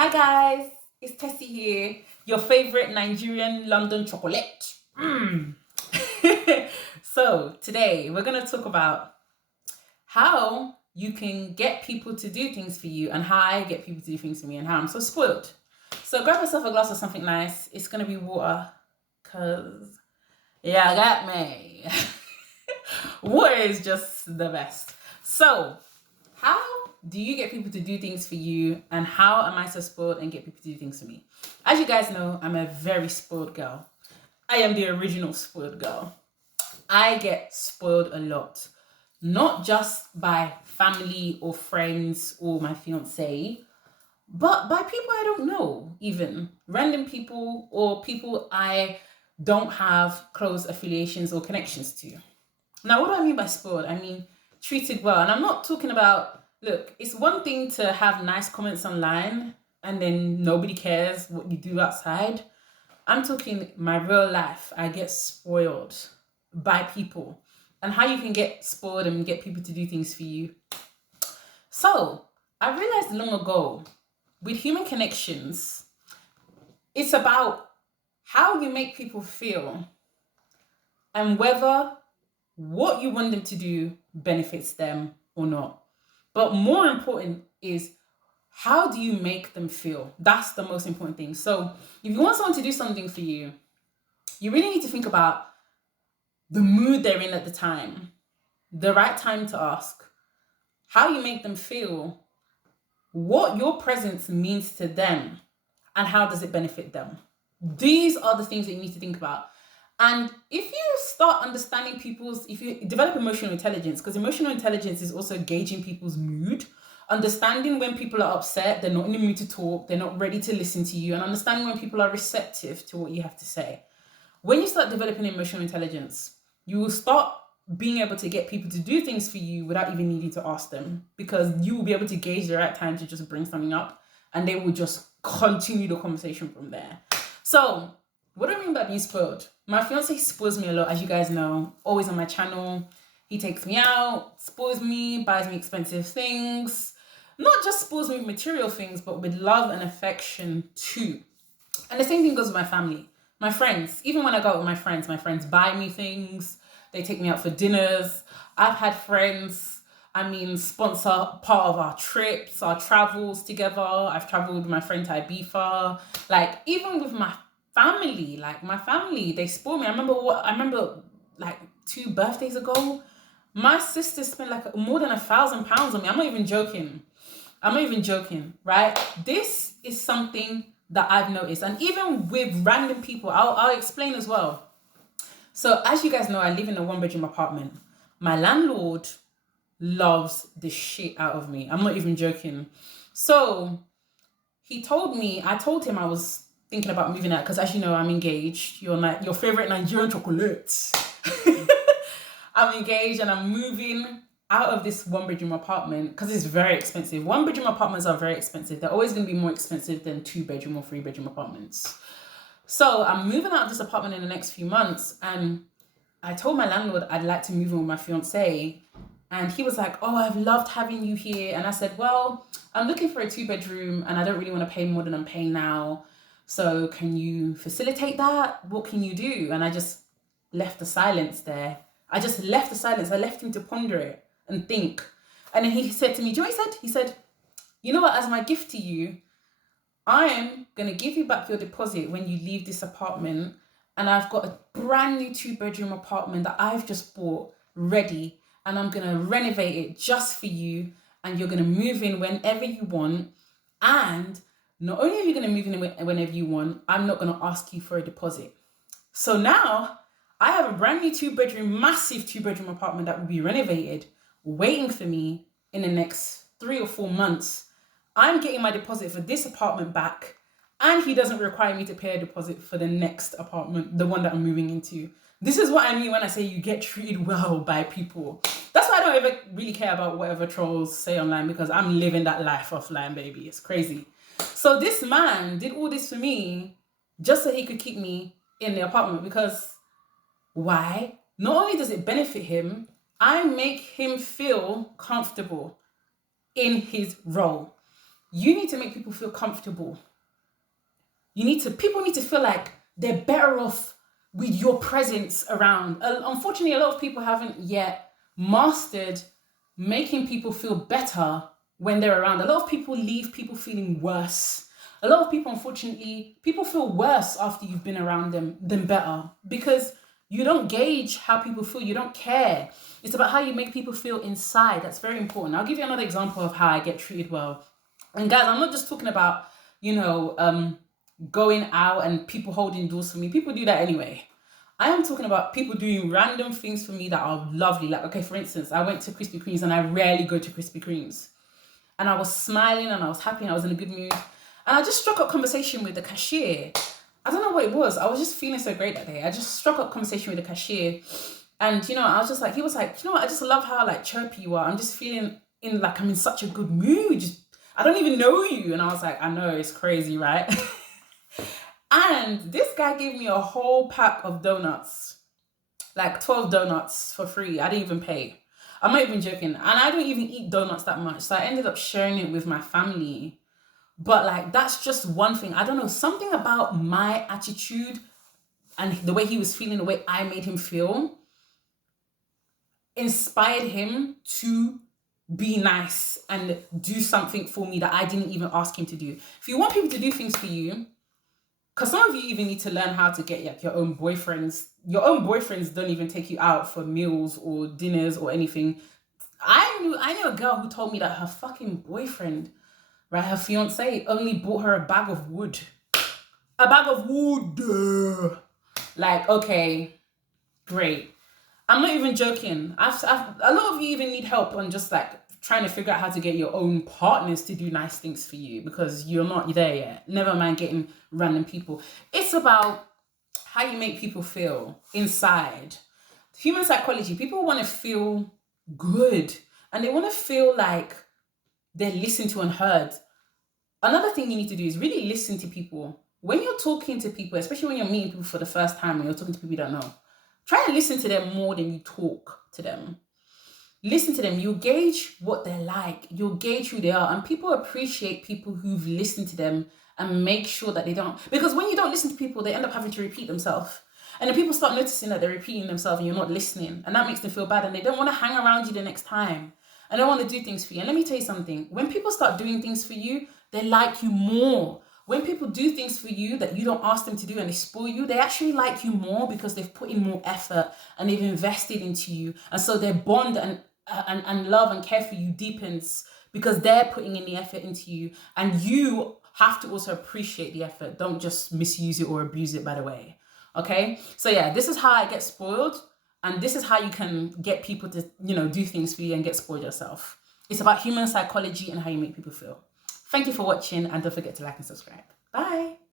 Hi guys, it's Tessie here, your favorite Nigerian London chocolate. So today we're gonna talk about how you can get people to do things for you and how I get people to do things for me and how I'm so spoiled. So grab yourself a glass of something nice. It's gonna be water, cause yeah, got me. Water is just the best. So how do you get people to do things for you and how am I so spoiled and get people to do things for me? As you guys know, I'm a very spoiled girl. I am the original spoiled girl. I get spoiled a lot, not just by family or friends or my fiancé, but by people I don't know, even random people or people I don't have close affiliations or connections to. Now, what do I mean by spoiled? I mean treated well. And I'm not talking about, look, it's one thing to have nice comments online and then nobody cares what you do outside. I'm talking my real life. I get spoiled by people and how you can get spoiled and get people to do things for you. So I realized long ago with human connections, it's about how you make people feel and whether what you want them to do benefits them or not. But more important is how do you make them feel? That's the most important thing. So if you want someone to do something for you, you really need to think about the mood they're in at the time, the right time to ask, how you make them feel, what your presence means to them, and how does it benefit them. These are the things that you need to think about. And if you start understanding if you develop emotional intelligence, because emotional intelligence is also gauging people's mood, understanding when people are upset, they're not in the mood to talk, they're not ready to listen to you, and understanding when people are receptive to what you have to say. When you start developing emotional intelligence, you will start being able to get people to do things for you without even needing to ask them, because you will be able to gauge the right time to just bring something up and they will just continue the conversation from there. So what do I mean by being spoiled? My fiance spoils me a lot, as you guys know, always on my channel. He takes me out, spoils me, buys me expensive things. Not just spoils me with material things, but with love and affection too. And the same thing goes with my family. My friends, even when I go out with my friends buy me things. They take me out for dinners. I've had friends, sponsor part of our trips, our travels together. I've traveled with my friend to Ibiza. Like, even with my family, they spoil me. I remember like 2 birthdays ago, my sister spent like more than £1,000 on me. I'm not even joking, right? This is something that I've noticed. And even with random people, I'll explain as well. So as you guys know, I live in a 1-bedroom apartment. My landlord loves the shit out of me. I'm not even joking. So I told him I was thinking about moving out because, as you know, I'm engaged. Your favorite Nigerian chocolate. I'm engaged and I'm moving out of this 1-bedroom apartment because it's very expensive. 1-bedroom apartments are very expensive. They're always going to be more expensive than 2-bedroom or 3-bedroom apartments. So I'm moving out of this apartment in the next few months, and I told my landlord I'd like to move in with my fiance. And he was like, oh, I've loved having you here. And I said, well, I'm looking for a 2-bedroom and I don't really want to pay more than I'm paying now. So can you facilitate that? What can you do? And I just left the silence there. I left him to ponder it and think. And then he said to me, do you know what he said? He said, you know what, as my gift to you, I'm going to give you back your deposit when you leave this apartment. And I've got a brand new 2-bedroom apartment that I've just bought ready. And I'm going to renovate it just for you. And you're going to move in whenever you want. And not only are you going to move in whenever you want, I'm not going to ask you for a deposit. So now I have a brand new massive 2-bedroom apartment that will be renovated, waiting for me in the next 3 or 4 months. I'm getting my deposit for this apartment back, and he doesn't require me to pay a deposit for the next apartment, the one that I'm moving into. This is what I mean when I say you get treated well by people. That's why I don't ever really care about whatever trolls say online, because I'm living that life offline, baby. It's crazy. So this man did all this for me just so he could keep me in the apartment, because why? Not only does it benefit him, I make him feel comfortable in his role. You need to make people feel comfortable. People need to feel like they're better off with your presence around. Unfortunately, a lot of people haven't yet mastered making people feel better when they're around. A lot of people leave people feeling worse. A lot of people, unfortunately, people feel worse after you've been around them than better, because you don't gauge how people feel. You don't care. It's about how you make people feel inside. That's very important. I'll give you another example of how I get treated well. And guys, I'm not just talking about, going out and people holding doors for me. People do that anyway. I am talking about people doing random things for me that are lovely. Like, okay, for instance, I went to Krispy Kreme's, and I rarely go to Krispy Kreme's. And I was smiling and I was happy and I was in a good mood. And I just struck up conversation with the cashier. I don't know what it was. I was just feeling so great that day. I just struck up conversation with the cashier. And, I was just like, he was like, I just love how like chirpy you are. I'm just feeling I'm in such a good mood. I don't even know you. And I was like, I know, it's crazy, right? And this guy gave me a whole pack of donuts, like 12 donuts for free. I didn't even pay. I'm not even joking. And I don't even eat donuts that much. So I ended up sharing it with my family. But like, that's just one thing. I don't know, something about my attitude and the way he was feeling, the way I made him feel, inspired him to be nice and do something for me that I didn't even ask him to do. If you want people to do things for you, because some of you even need to learn how to get like your own boyfriends. Your own boyfriends don't even take you out for meals or dinners or anything. I knew a girl who told me that her fucking boyfriend, right, her fiancé, only bought her a bag of wood. A bag of wood. Like, okay, great. I'm not even joking. A lot of you even need help on just like trying to figure out how to get your own partners to do nice things for you, because you're not there yet. Never mind getting random people. It's about how you make people feel inside. Human psychology, people want to feel good and they want to feel like they're listened to and heard. Another thing you need to do is really listen to people. When you're talking to people, especially when you're meeting people for the first time, when you're talking to people you don't know, try and listen to them more than you talk to them. Listen to them. You'll gauge what they're like. You'll gauge who they are. And people appreciate people who've listened to them and make sure that they don't. Because when you don't listen to people, they end up having to repeat themselves. And then people start noticing that they're repeating themselves and you're not listening. And that makes them feel bad. And they don't want to hang around you the next time. And they want to do things for you. And let me tell you something. When people start doing things for you, they like you more. When people do things for you that you don't ask them to do and they spoil you, they actually like you more because they've put in more effort and they've invested into you. And so their bond and love and care for you deepens because they're putting in the effort into you. And you have to also appreciate the effort. Don't just misuse it or abuse it, by the way. Okay? So yeah, this is how I get spoiled. And this is how you can get people to, do things for you and get spoiled yourself. It's about human psychology and how you make people feel. Thank you for watching, and don't forget to like and subscribe. Bye.